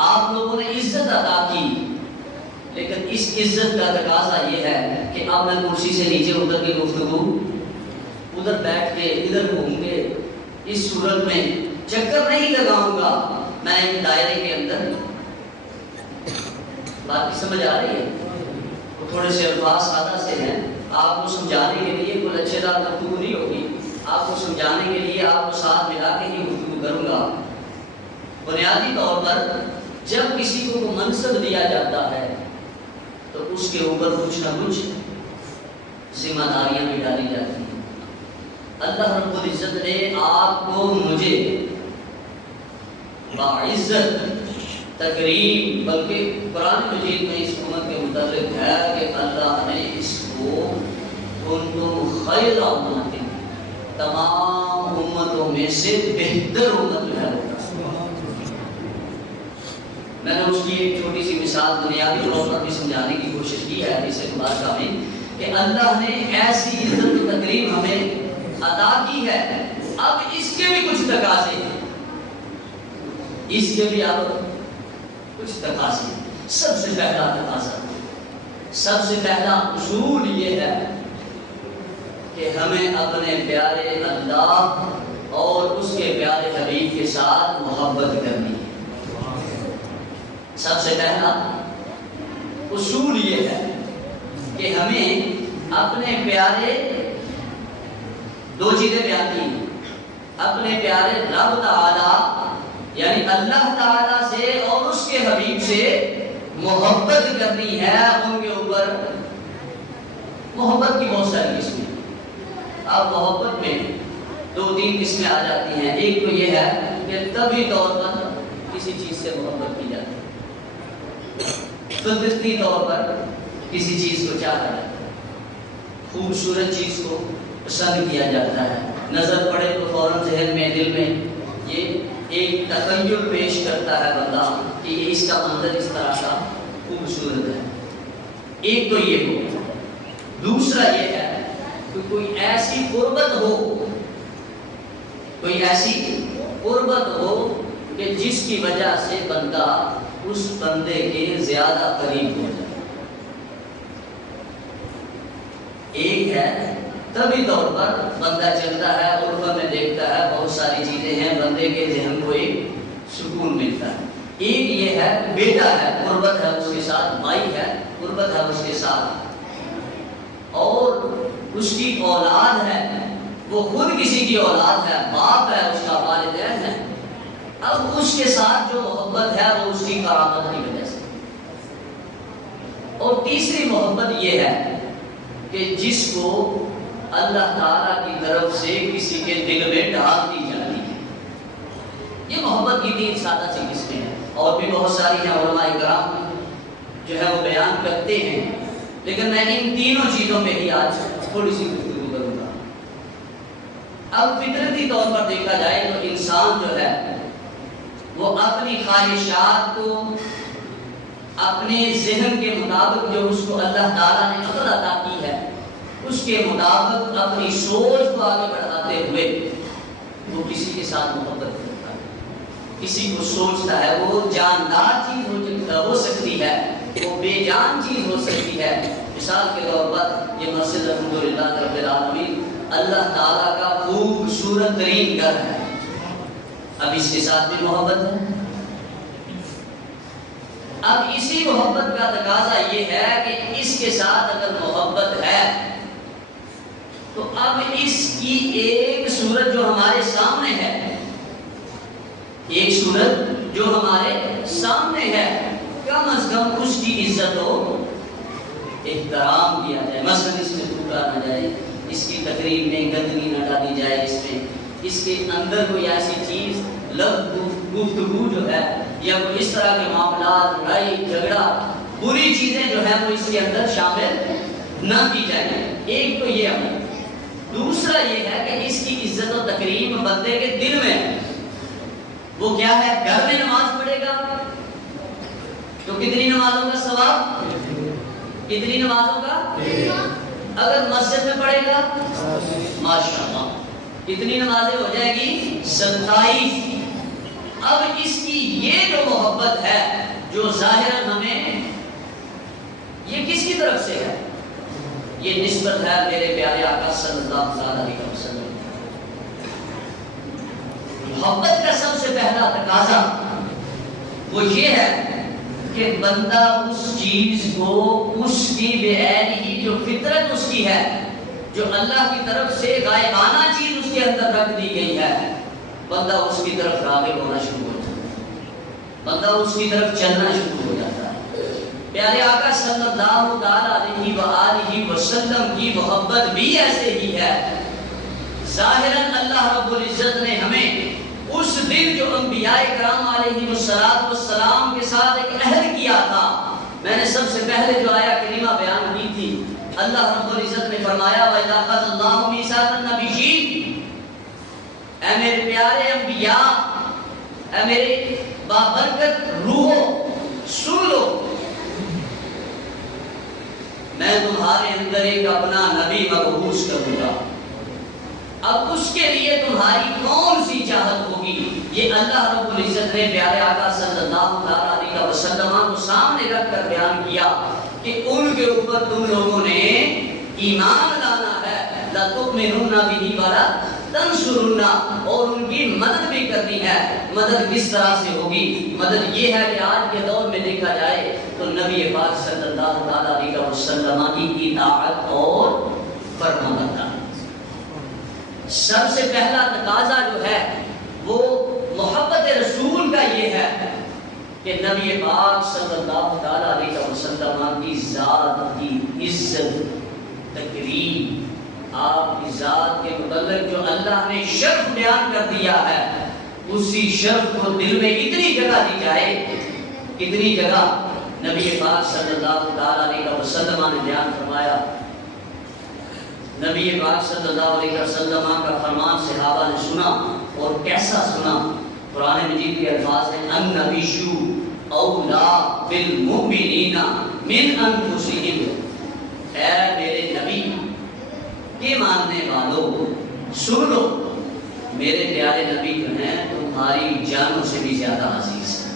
آپ لوگوں نے عزت عطا کی، لیکن اس عزت کا تقاضا یہ ہے کہ اب میں کرسی سے نیچے اتر کے گفتگو ادھر بیٹھ کے ادھر گھوم کے اس صورت میں چکر نہیں لگاؤں گا، میں ایک دائرے کے اندر. بات کی سمجھ آ رہی ہے؟ وہ تھوڑے سے الفاظ سادہ سے ہیں، آپ کو سمجھانے کے لیے کوئی اچھے دار گفتگو نہیں ہوگی، آپ کو سمجھانے کے لیے آپ کو ساتھ ملا کے ہی گفتگو کروں گا. بنیادی طور پر جب کسی کو منصب دیا جاتا ہے تو اس کے اوپر کچھ نہ کچھ ذمہ داریاں بھی ڈالی جاتی ہیں. اللہ رب العزت نے آپ کو مجھے باعزت تکریم، بلکہ قرآن مجید میں اس امت کے متعلق ہے کہ اللہ نے اس کو کنتم خیر امت، تمام امتوں میں سے بہتر امت جو ہے. میں نے اس کی ایک چھوٹی سی مثال بنیادی طور پر بھی سمجھانے کی کوشش کی ہے اس مبارکہ میں کہ اللہ نے ایسی عزت و تکریم ہمیں عطا کی ہے. اب اس کے بھی کچھ تقاضے ہیں، اس کے بھی اب کچھ تقاضے. سب سے پہلا تقاضا، سب سے پہلا اصول یہ ہے کہ ہمیں اپنے پیارے اللہ اور اس کے پیارے حبیب کے ساتھ محبت کرنی ہے. سب سے پہلا اصول یہ ہے کہ ہمیں اپنے پیارے، دو چیزیں بیان کی، اپنے پیارے رب تعالی یعنی اللہ تعالی سے اور اس کے حبیب سے محبت کرنی ہے. ان کے اوپر محبت کی بہت ساری قسمیں، اب محبت میں دو تین قسمیں آ جاتی ہیں. ایک تو یہ ہے کہ طبعی طور پر کسی چیز سے محبت کی جاتی ہے، فطرتی طور پر کسی چیز کو چاہا جاتا ہے، خوبصورت چیز کو پسند کیا جاتا ہے، نظر پڑے تو فوراً ذہن میں دل میں یہ ایک تخیل پیش کرتا ہے بندہ کہ یہ اس کا منظر اس طرح کا خوبصورت ہے. ایک تو یہ ہو. دوسرا یہ ہے کہ کوئی ایسی قربت ہو، کوئی ایسی قربت ہو کہ جس کی وجہ سے بندہ اس بندے کے زیادہ قریب ہو جائے. ایک ہے طبعی طور پر بندہ چلتا ہے، عرف میں دیکھتا ہے، بہت ساری چیزیں ہیں، بندے کے ذہن کو ایک سکون ملتا ہے. ایک یہ ہے بیٹا ہے، قربت ہے اس کے ساتھ، بھائی ہے، قربت ہے اس کے ساتھ، اور اس کی اولاد ہے، وہ خود کسی کی اولاد ہے، باپ ہے اس کا، والدین ہے. اب اس کے ساتھ جو محبت ہے وہ اس کی کرامت کی وجہ سے. اور تیسری محبت یہ ہے کہ جس کو اللہ تعالیٰ کی طرف سے کسی کے دل میں ڈال دی جاتی ہے. یہ محبت کی تین سادہ سی قسمیں ہیں، اور بھی بہت ساری ہیں، علماء کرام جو ہے وہ بیان کرتے ہیں، لیکن میں ان تینوں چیزوں پہ ہی آج تھوڑی سی گفتگو کروں گا. اب فطرتی طور پر دیکھا جائے تو انسان جو ہے وہ اپنی خواہشات کو اپنے ذہن کے مطابق جو اس کو اللہ تعالیٰ نے عقل عطا کی ہے اس کے مطابق اپنی سوچ کو آگے بڑھاتے ہوئے وہ کسی کے ساتھ محبت کرتا ہے، کسی کو سوچتا ہے. وہ جاندار چیز ہو سکتی ہے، وہ بے جان چیز ہو سکتی ہے. مثال کے طور پر یہ مسجد الحمدللہ رب العالمین اللہ تعالیٰ کا خوبصورت ترین گھر ہے، اب اس کے ساتھ بھی محبت ہے. اب اسی محبت کا تقاضا یہ ہے کہ اس کے ساتھ اگر محبت ہے تو اب اس کی ایک صورت جو ہمارے سامنے ہے، ایک صورت جو ہمارے سامنے ہے، کم از کم اس کی عزت و احترام کیا جائے. مثلا اس میں ٹوٹا نہ جائے، اس کی تقریب میں گندگی نہ ڈالی جائے، اس کے اندر کوئی ایسی چیز گفتگو جو ہے یا کوئی اس طرح کے معاملات، لڑائی جھگڑا، بری چیزیں جو ہے وہ اس کے اندر شامل نہ کی جائیں. ایک تو یہ عمل. دوسرا یہ ہے کہ اس کی عزت و تکریم بندے کے دل میں ہے. وہ کیا ہے؟ گھر میں نماز پڑھے گا تو کتنی نمازوں کا ثواب؟ کتنی نمازوں کا؟ اگر مسجد میں پڑھے گا ماشاءاللہ کتنی نمازیں ہو جائے گی؟ 27. اب اس کی یہ جو محبت ہے جو ظاہراً ہمیں یہ کس کی طرف سے ہے؟ یہ نسبت ہے میرے پیارے آقا صلی اللہ علیہ وسلم۔ محبت کا سب سے پہلا تقاضا وہ یہ ہے کہ بندہ اس چیز کو اس کی بے عین ہی جو فطرت اس کی ہے، جو اللہ کی طرف سے غائبانہ چیز اس کے اندر رکھ دی گئی ہے، بندہ اس کی طرف راغب ہونا شروع ہو جاتا ہے، بندہ اس کی طرف چلنا شروع ہو جاتا ہے۔ پیارے آقا صلی اللہ علیہ وآلہ وسلم کی محبت بھی ایسے ہی ہے۔ ظاہراً اللہ رب العزت نے ہمیں اس دن جو انبیاء کرام علیہ السلام کے ساتھ ایک عہد کیا تھا، میں نے سب سے پہلے جو آیا کریمہ بیان کی تھی، اللہ رب العزت نے فرمایا وَإِذَا أَخَذَ اللَّهُ مِيثَاقَ النَّبِيِّينَ، اے میرے پیارے انبیاء، اے میرے بابرکت روحو، سن لو، میں تمہارے اندر ایک اپنا نبی مبعوث کروں گا۔ اب اس کے لیے تمہاری کون سی چاہت ہوگی، یہ اللہ رب العزت نے پیارے آقا صلی اللہ علیہ وسلم کو سامنے رکھ کر بیان کیا کہ ان کے اوپر تم لوگوں نے ایمان لانا ہے، لَتُؤْمِنُنَّ بِهِ وَلَتَنْصُرُنَّ، اور ان کی مدد بھی کرنی ہے۔ مدد کس طرح سے ہوگی؟ مدد یہ ہے کہ آج کے دور میں دیکھا جائے تو نبی پاک صلی اللہ علیہ وسلم کی اطاعت اور فرمانبرداری۔ سب سے پہلا تقاضا جو ہے وہ محبت رسول کا یہ ہے کہ نبی پاک صلی اللہ علیہ وسلم کی ذات کی عزت، تکریم، آپ کی ذات کے متعلق جو اللہ نے شرف بیان کر دیا ہے، اسی شرف کو دل میں اتنی جگہ دی جائے، اتنی جگہ نبی پاک صلی اللہ علیہ وسلم نے بیان فرمایا۔ نبی پاک صلی اللہ علیہ وسلم کا فرمان صحابہ نے سنا، اور کیسا سنا؟ قرآن مجید کے الفاظ ہیں النبی اولا بالمؤمنین من انفسہم، اے میرے نبی کے ماننے والوں سن لو، میرے پیارے نبی جو ہیں تمہاری جانوں سے بھی زیادہ عزیز ہیں۔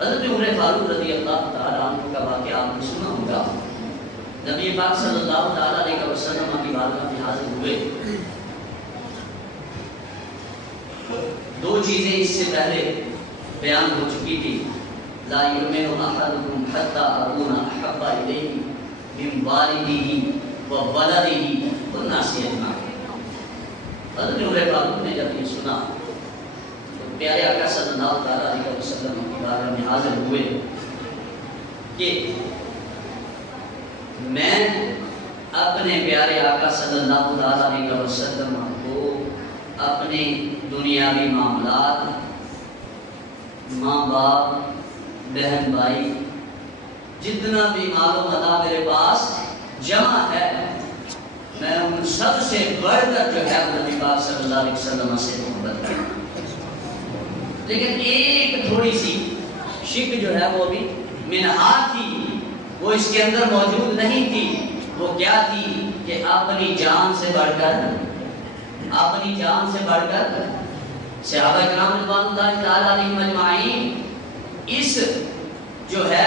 حضرت عمر فاروق رضی اللہ تعالیٰ عنہ کا واقعہ آپ نے سنا ہوگا۔ نبی پاک صلی اللہ علیہ وسلم کی بارگاہ میں حاضر ہوئے، دو چیزیں اس سے پہلے بیان ہو چکی تھی، لا یؤمن احدکم حتی اکون احب الیہ من والدہ وولدہ والناس اجمعین۔ حضرت عمر فاروق نے جب یہ سنا تو پیارے آقا صلی اللہ علیہ وسلم کی بارگاہ میں حاضر ہوئے کہ میں اپنے پیارے آقا صلی اللہ علیہ وسلم کو اپنے دنیاوی معاملات، ماں باپ، بہن بھائی، جتنا بھی مال و متاع میرے پاس جمع ہے، میں ان سب سے بڑھ کر جو ہے نبی پاک صلی اللہ علیہ وسلم سے محبت کرتا ہوں۔ لیکن ایک تھوڑی سی شک جو ہے وہ بھی منہا تھی، وہ اس کے اندر موجود نہیں تھی۔ وہ کیا تھی کہ اپنی جان سے بڑھ کر، اپنی جان سے بڑھ کر صحابہ کرام رضوان اللہ تعالیٰ علیہم اجمعین اس جو ہے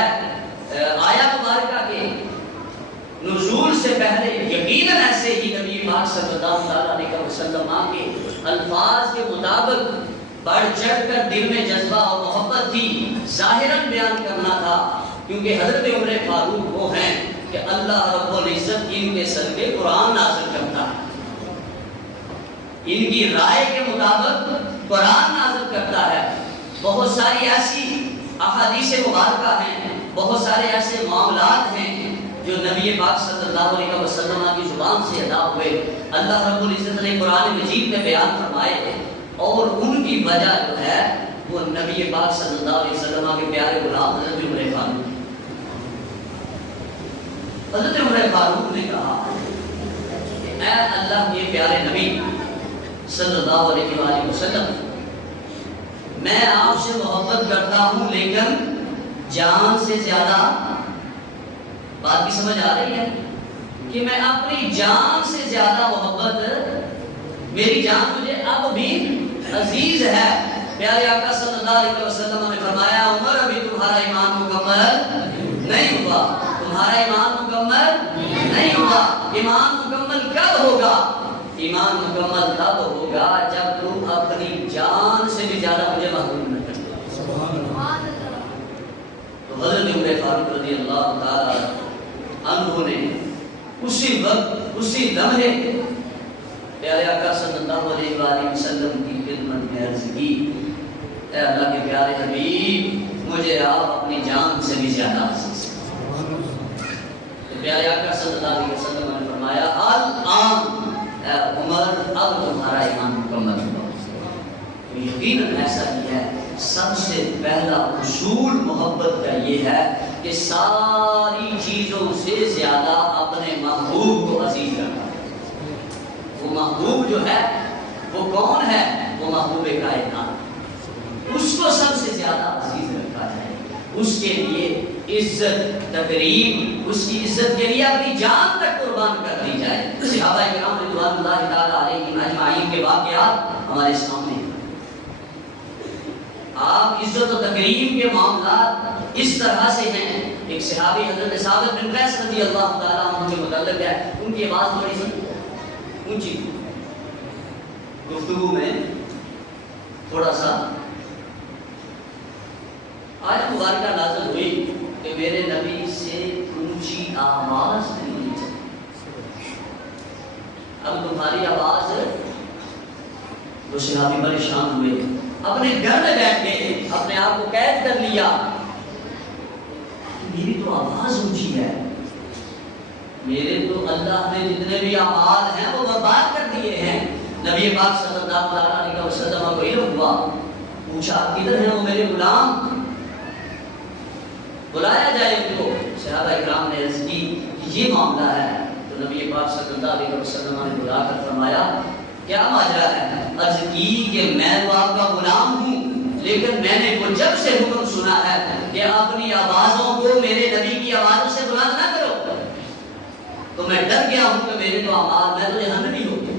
آیت مبارکہ کے نزول سے پہلے یقیناً ایسے ہی نبی پاک صلی اللہ علیہ وسلم کے الفاظ کے مطابق بڑھ چڑھ کر دل میں جذبہ اور محبت تھی، ظاہراً بیان کرنا تھا، کیونکہ حضرت عمر فاروق وہ ہیں کہ اللہ رب العزت ان کے صدقے قرآن نازل کرتا ہے، ان کی رائے کے مطابق قرآن نازل کرتا ہے۔ بہت ساری ایسی احادیث مبارکہ ہیں، بہت سارے ایسے معاملات ہیں جو نبی پاک صلی اللہ علیہ وسلم کی زبان سے ادا ہوئے، اللہ رب العزت نے قرآن مجید میں بیان فرمائے، اور ان کی وجہ جو ہے وہ نبی پاک صلی اللہ علیہ وسلم کے پیارے غلام حضرت عمر فاروق۔ حضرت عمر فاروق نے کہا کہ اے اللہ کے پیارے نبی صلی اللہ علیہ وآلہ وسلم، میں آپ سے محبت کرتا ہوں لیکن جان سے زیادہ۔ بات کی سمجھ آ رہی ہے کہ میں اپنی جان سے زیادہ محبت، میری جان مجھے اب بھی عزیز ہے، پیارے آقا صلی اللہ علیہ وسلم نے فرمایا عمر ابھی تمہارا ایمان مکمل نہیں ہوا، تمہارا ایمان مکمل نہیں ہوا۔ ایمان مکمل کب ہوگا؟ ایمان مکمل تب ہوگا جب تم اپنی جان سے بھی زیادہ مجھے محبوب نہ کرتے۔ تو حضرت عمر فاروق رضی اللہ تعالی عنہ نے اسی وقت اسی لمحے پیارے آقا صلی اللہ علیہ وآلہ وسلم کی خدمت میں عرض کی، اے اللہ کے پیارے حبیب مجھے آپ اپنی جان سے بھی زیادہ عزیز ہیں۔ پیارے آقا صلی اللہ علیہ وسلم نے فرمایا الآن اے عمر اب تمہارا ایمان مکمل ہوا۔ یقیناً ایسا ہی ہے، سب سے پہلا اصول محبت کا یہ ہے کہ ساری چیزوں سے زیادہ اپنے محبوب کو عزیز رکھنا۔ وہ محبوب جو ہے وہ کون ہے؟ وہ محبوب کائنات، اس کو سب سے زیادہ عزیز رکھا جائے، اس کے لیے عزت تکریم، اس کی عزت کے لیے اپنی جان تک قربان کر دی جائے۔ صحابہ کرام رضوان اللہ تعالی علیہم اجمعین کے واقعات ہمارے سامنے ہیں۔ آپ عزت و تکریم کے معاملات اس طرح سے ہیں۔ ایک صحابی حضرت ثابت بن قیس رضی اللہ تعالیٰ عنہ کے متعلق ہے، ان کی آواز تھوڑی سی اونچی، گفتگو میں تھوڑا سا آیت مبارکہ نازل ہوئی کہ میرے نبی سے اونچی آواز نہیں ہونی چاہیے۔ اب تمہاری آواز، وہ صحابی پریشان ہوئے، اپنے گھر میں بیٹھ گئے، اپنے آپ کو قید کر لیا، میری تو آواز اونچی ہے، میرے تو اللہ نے جتنے بھی اعمال ہیں وہ برباد کر دیے ہیں۔ نبی پاک صلی اللہ علیہ وسلم کو علم ہوا، پوچھا کدھر ہیں وہ میرے غلام، بلایا جائے ان کو۔ صحابہ کرام نے عرض کی کہ یہ معاملہ ہے، تو نبی پاک صلی اللہ علیہ وسلم نے بلا کر فرمایا کیا ماجرا ہے؟ عرض کی کہ میں تو آپ کا غلام ہوں، لیکن میں نے وہ جب سے حکم سنا ہے کہ اپنی آوازوں کو میرے نبی کی آوازوں سے بلند نہ کرو، تو میں ڈر گیا ہوں کہ میرے تو اعمال میں تو جہنمی ہو گئے۔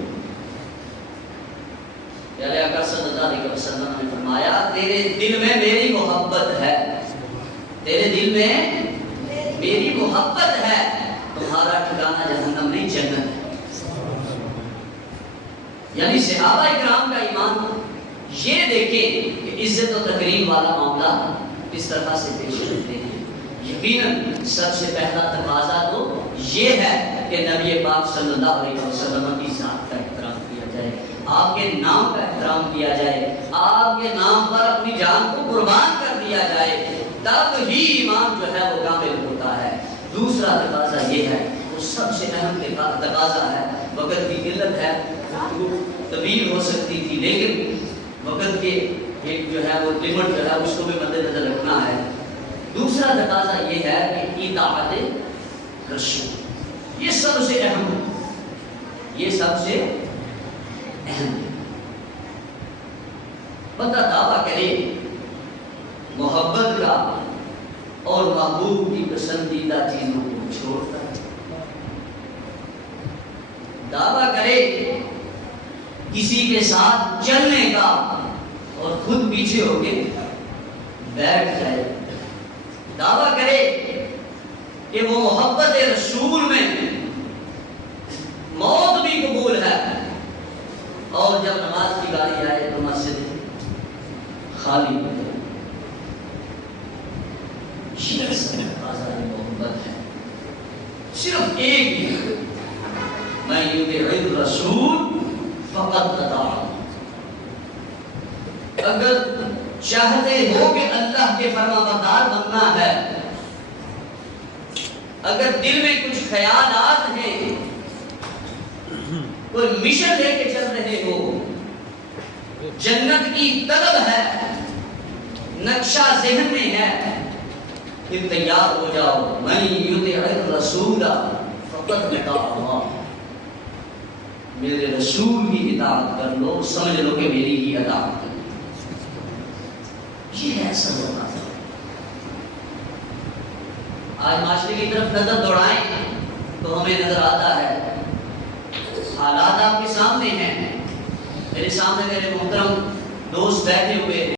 پیارے آقا صلی اللہ علیہ وسلم نے فرمایا تیرے دل میں میری محبت ہے، تیرے دل میں میری محبت ہے، تمہارا ٹھکانہ جہنم نہیں جنت ہے۔ یعنی صحابہ اکرام کا ایمان یہ دیکھیں کہ عزت و تکریم والا معاملہ کس طرح سے پیش کرتے ہیں۔ یقیناً سب سے پہلا تقاضا تو یہ ہے کہ نبی پاک صلی اللہ علیہ وسلم کی ذات کا احترام کیا جائے، آپ کے نام کا احترام کیا جائے، آپ کے نام پر اپنی جان کو قربان کر دیا جائے، تب ہی ایمان جو ہے وہ کامل ہوتا ہے۔ دوسرا تقاضا یہ ہے، وہ سب سے اہم تقاضا ہے، وقت کی قلت ہے، طویل ہو سکتی تھی لیکن وقت کے ایک جو ہے وہ لمٹ جو ہے اس کو بھی مد نظر رکھنا ہے۔ دوسرا تقاضا یہ ہے کہ اطاعت رسول، یہ سب سے اہم ہے، یہ سب سے اہم ہے۔ بندہ دعویٰ کرے محبت کا اور محبوب کی پسندیدہ چیزوں کو چھوڑ کر، دعویٰ کرے کسی کے ساتھ چلنے کا اور خود پیچھے ہو کے بیٹھ جائے، دعویٰ کرے کہ وہ محبت رسول میں موت بھی قبول ہے، اور جب نماز کی باری آئے تو مسجد خالی ہو جائے۔ محبت ہے صرف ایک ہی، میں یطیع الرسول فقط اطاع، اگر چاہتے ہو کہ اللہ کے فرما بردار بننا ہے، اگر دل میں کچھ خیالات ہیں، کوئی مشن لے کے چل رہے ہو، جنت کی طلب ہے، نقشہ ذہن میں ہے، پھر تیار ہو جاؤ، من یطیع الرسول فقط اطاع اللہ، میرے رسول کی اطاعت کر لو، سمجھ لو کہ میری ہی اطاعت کر لو۔ یہ ہے اصل تقاضا۔ آج معاشرے کی طرف نظر دوڑائیں تو ہمیں نظر آتا ہے حالات آپ کے سامنے ہیں، میرے سامنے میرے محترم دوست بیٹھے ہوئے